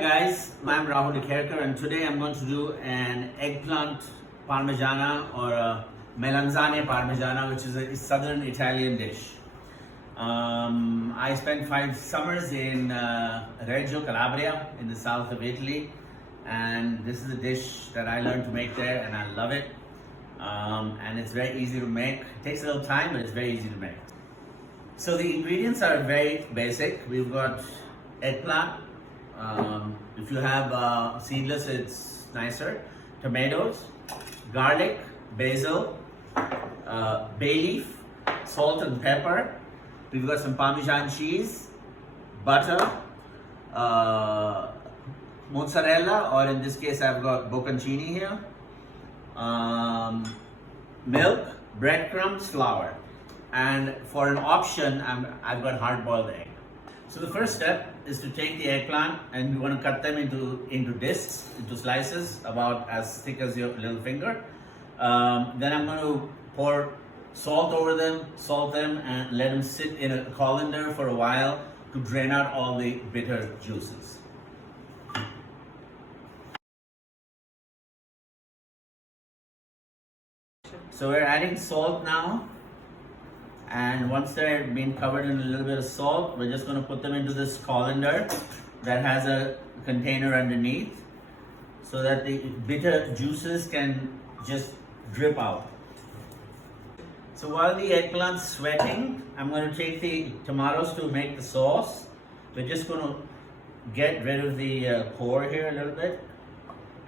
guys, I'm Rahul Akerkar and today I'm going to do an eggplant parmigiana or a melanzane parmigiana, which is a southern Italian dish. I spent 5 summers in Reggio Calabria in the south of Italy, and this is a dish that I learned to make there and I love it. And it's very easy to make. It takes a little time, but it's very easy to make. So the ingredients are very basic. We've got eggplant. If you have seedless, it's nicer. Tomatoes, garlic, basil, bay leaf, salt and pepper. We've got some Parmesan cheese, butter, mozzarella, or in this case I've got bocconcini here, milk, breadcrumbs, flour. And for an option, I've got hard-boiled egg. So the first step is to take the eggplant and you want to cut them into discs, into slices about as thick as your little finger. Then I'm going to pour salt over them, salt them, and let them sit in a colander for a while to drain out all the bitter juices. So we're adding salt now. And once they're been covered in a little bit of salt, we're just going to put them into this colander that has a container underneath so that the bitter juices can just drip out. So while the eggplant's sweating, I'm going to take the tomatoes to make the sauce. We're just going to get rid of the core here a little bit.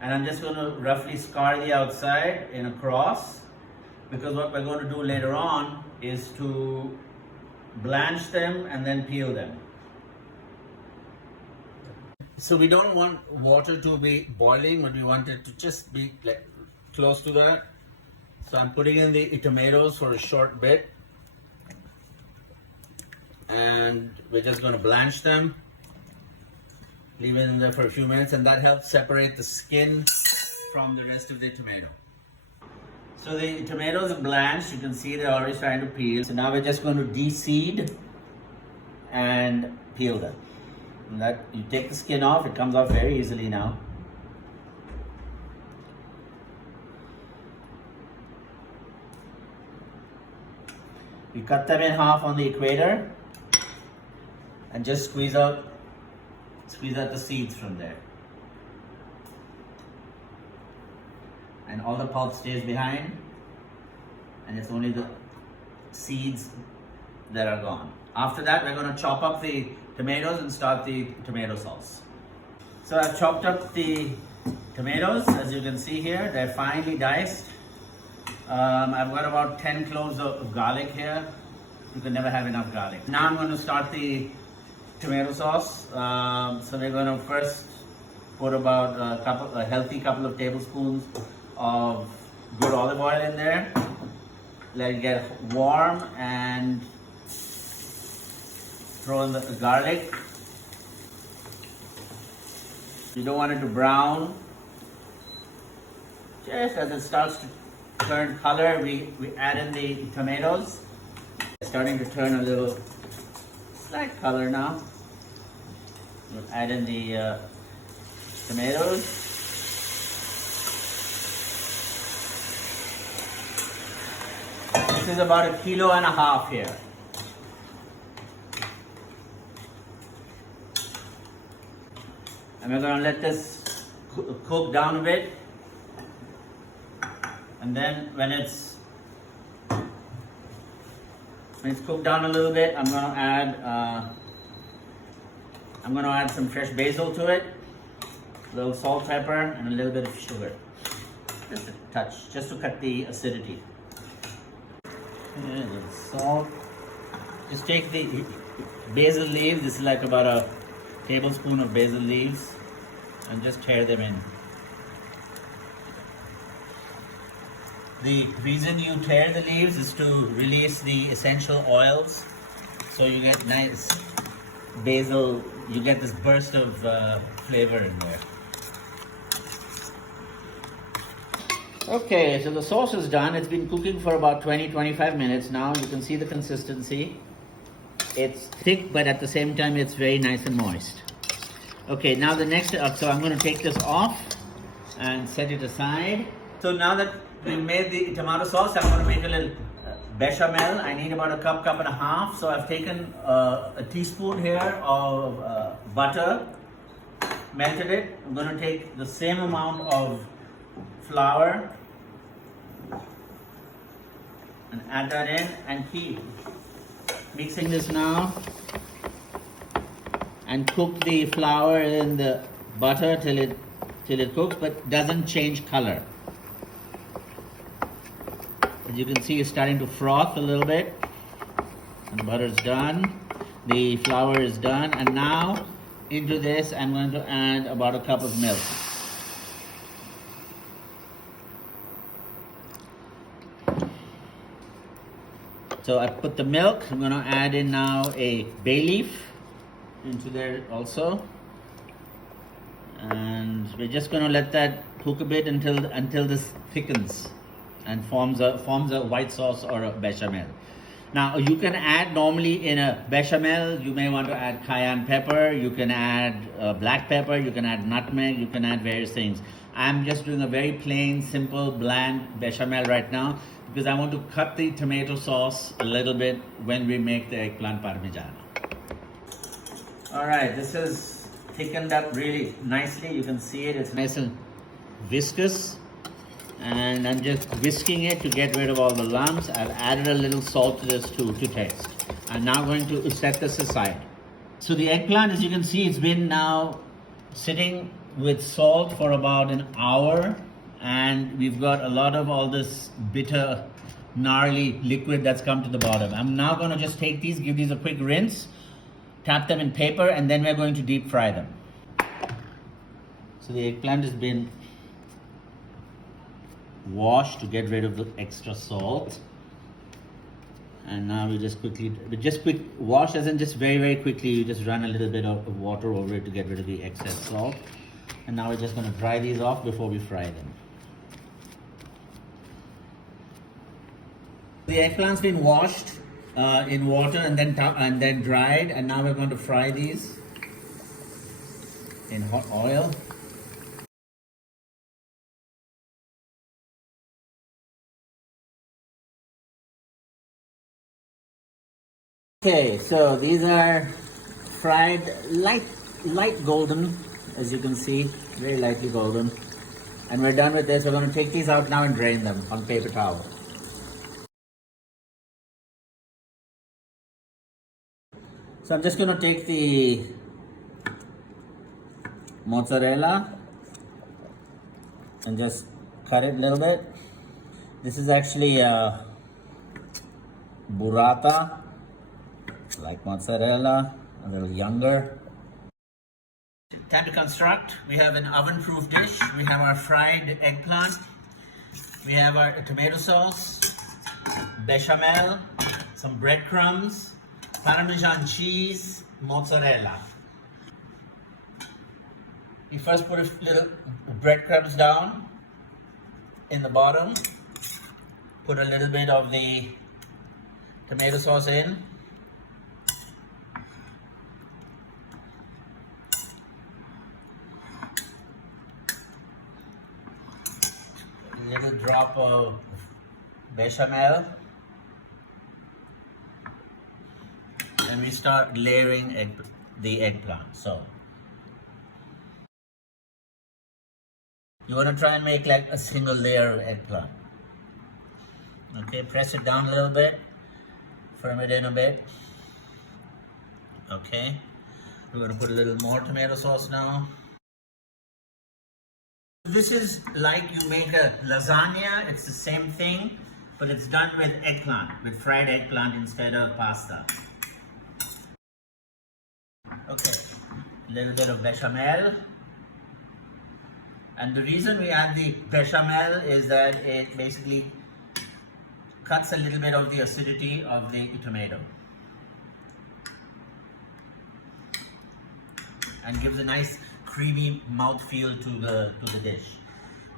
And I'm just going to roughly scar the outside in a cross, because what we're going to do later on is to blanch them and then peel them. So we don't want water to be boiling, but we want it to just be like close to that. So I'm putting in the tomatoes for a short bit, and we're just going to blanch them, leave it in there for a few minutes, and that helps separate the skin from the rest of the tomato. So the tomatoes are blanched. You can see they're already starting to peel. So now we're just going to de-seed and peel them. And that you take the skin off, it comes off very easily now. You cut them in half on the equator and just squeeze out the seeds from there. And all the pulp stays behind, and it's only the seeds that are gone. After that, we're going to chop up the tomatoes and start the tomato sauce. So I've chopped up the tomatoes, as you can see here. They're finely diced. I've got about 10 cloves of garlic here. You can never have enough garlic. Now I'm going to start the tomato sauce. So we're going to first put about a healthy couple of tablespoons of good olive oil in there. Let it get warm and throw in the garlic. You don't want it to brown. Just as it starts to turn color, we add in the tomatoes. It's starting to turn a little slight color now. We'll add in the tomatoes. This is about 1.5 kilos here. And we're going to let this cook down a bit. And then when it's cooked down a little bit, I'm going to add some fresh basil to it, a little salt, pepper, and a little bit of sugar. Just a touch, just to cut the acidity. And the salt. Just take the basil leaves. This is like about a tablespoon of basil leaves, and just tear them in. The reason you tear the leaves is to release the essential oils, so you get nice basil. You get this burst of flavor in there. Okay, so the sauce is done. It's been cooking for about 20-25 minutes now. You can see the consistency. It's thick, but at the same time, it's very nice and moist. Okay, now the next, so I'm going to take this off and set it aside. So now that we made the tomato sauce, I'm going to make a little bechamel. I need about a cup and a half. So I've taken a teaspoon here of butter, melted it. I'm going to take the same amount of flour and add that in and keep mixing this now. And cook the flour in the butter till it cooks but doesn't change color. As you can see, it's starting to froth a little bit. And the butter is done. The flour is done. And now into this, I'm going to add about a cup of milk. So I put the milk. I'm going to add in now a bay leaf into there also, and we're just going to let that cook a bit until this thickens and forms a white sauce or a bechamel. Now you can add, normally in a bechamel you may want to add cayenne pepper, you can add black pepper, you can add nutmeg, you can add various things. I'm just doing a very plain, simple, bland bechamel right now because I want to cut the tomato sauce a little bit when we make the eggplant parmigiana. All right, this is thickened up really nicely. You can see it, it's nice and viscous. And I'm just whisking it to get rid of all the lumps. I've added a little salt to this to taste. I'm now going to set this aside. So the eggplant, as you can see, it's been now sitting with salt for about an hour. And we've got a lot of all this bitter, gnarly liquid that's come to the bottom. I'm now going to just take these, give these a quick rinse, tap them in paper, and then we're going to deep fry them. So the eggplant has been washed to get rid of the extra salt. And now we just quick wash, as in just very quickly, you just run a little bit of water over it to get rid of the excess salt. And now we're just going to dry these off before we fry them. The eggplant's been washed in water and then dried, and now we're going to fry these in hot oil. Okay, so these are fried light golden, as you can see, very lightly golden. And we're done with this. We're going to take these out now and drain them on paper towel. So I'm just going to take the mozzarella and just cut it a little bit. This is actually burrata, like mozzarella, a little younger. Time to construct. We have an oven-proof dish. We have our fried eggplant. We have our tomato sauce, bechamel, some breadcrumbs, Parmesan cheese, mozzarella. You first put a little breadcrumbs down in the bottom. Put a little bit of the tomato sauce in. A little drop of bechamel. And we start layering the eggplant. So you want to try and make like a single layer of eggplant. Okay, press it down a little bit, firm it in a bit. Okay, we're going to put a little more tomato sauce now. This is like you make a lasagna. It's the same thing, but it's done with eggplant, with fried eggplant instead of pasta. Okay, a little bit of bechamel. And the reason we add the bechamel is that it basically cuts a little bit of the acidity of the tomato and gives a nice creamy mouthfeel to the dish.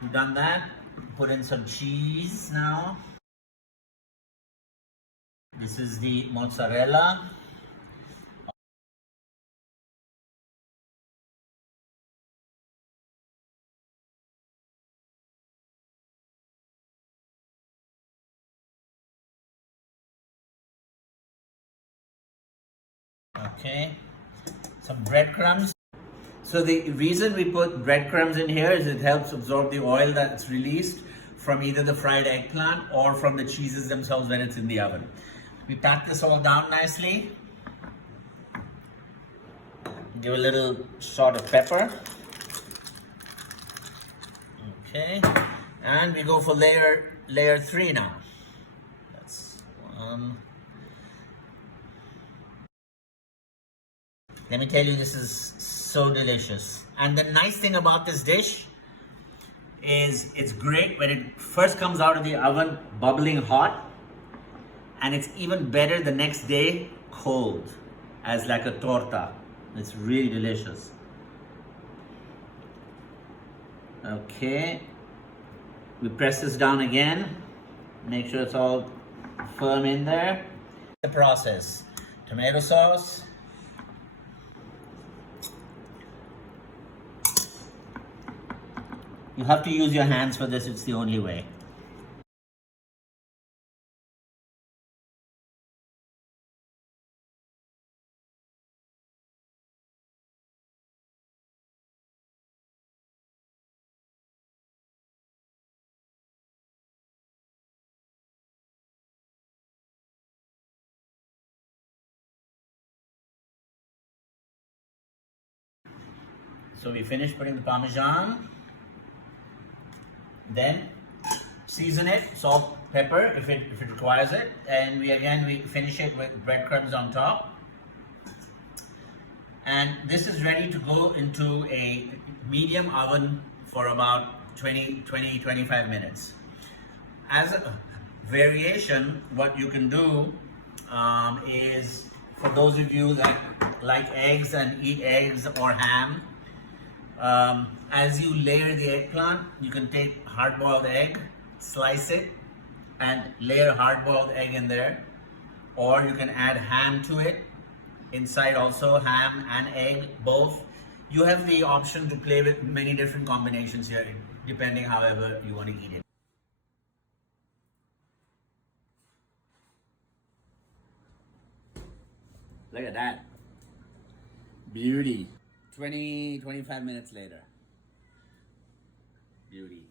We've done that. Put in some cheese now. This is the mozzarella. Okay, some breadcrumbs. So the reason we put breadcrumbs in here is it helps absorb the oil that's released from either the fried eggplant or from the cheeses themselves when it's in the oven. We pat this all down nicely. Give a little shot of pepper. Okay, and we go for layer 3 now. That's one. Let me tell you, this is so delicious. And the nice thing about this dish is it's great when it first comes out of the oven bubbling hot, and it's even better the next day cold as like a torta. It's really delicious. Okay, we press this down again, make sure it's all firm in there. The process: tomato sauce, you have to use your hands for this, it's the only way. So we finish putting the Parmesan, then season it, salt, pepper if it requires it, and we finish it with breadcrumbs on top. And this is ready to go into a medium oven for about 25 minutes. As a variation, what you can do is, for those of you that like eggs and eat eggs or ham, as you layer the eggplant, you can take hard-boiled egg, slice it, and layer hard-boiled egg in there, or you can add ham to it. Inside also ham and egg, both. You have the option to play with many different combinations here, depending however you want to eat it. Look at that. Beauty. 25 minutes later. Beauty.